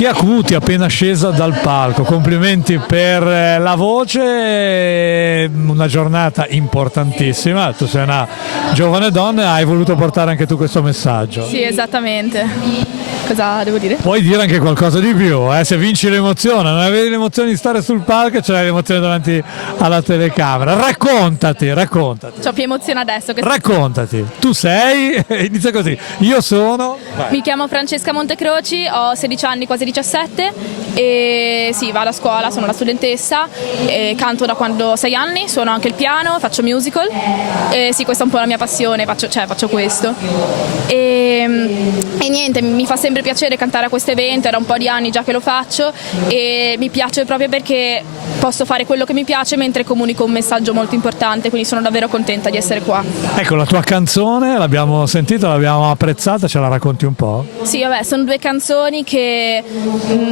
Che acuti appena scesa dal palco, complimenti per la voce, una giornata importantissima, tu sei una giovane donna, hai voluto portare anche tu questo messaggio. Sì, esattamente. Cosa devo dire? Puoi dire anche qualcosa di più, se vinci l'emozione, non avevi l'emozione di stare sul palco, c'hai l'emozione davanti alla telecamera. Raccontati. C'ho più emozione adesso. Raccontati, tu sei, inizia così, io sono... Vai. Mi chiamo Francesca Montecroci, ho 16 anni, quasi 17 e sì, vado a scuola, sono una studentessa, e canto da quando ho 6 anni, suono anche il piano, faccio musical e sì, questa è un po' la mia passione, faccio questo. E niente, mi fa sempre piacere cantare a questo evento, era un po' di anni già che lo faccio e mi piace proprio perché posso fare quello che mi piace mentre comunico un messaggio molto importante, quindi sono davvero contenta di essere qua. Ecco, la tua canzone l'abbiamo sentita, l'abbiamo apprezzata, ce la racconti un po'? Sì, vabbè, sono due canzoni che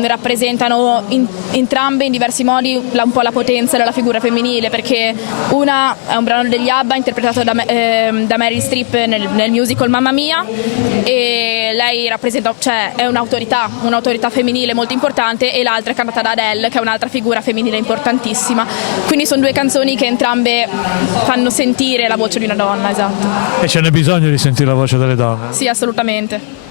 rappresentano entrambe in diversi modi un po' la potenza della figura femminile, perché una è un brano degli ABBA interpretato da Meryl Streep nel musical Mamma Mia e lei rappresenta, cioè è un'autorità femminile molto importante, e l'altra è cantata da Adele, che è un'altra figura femminile importantissima. Quindi sono due canzoni che entrambe fanno sentire la voce di una donna, esatto. E ce n'è bisogno di sentire la voce delle donne? Sì, assolutamente.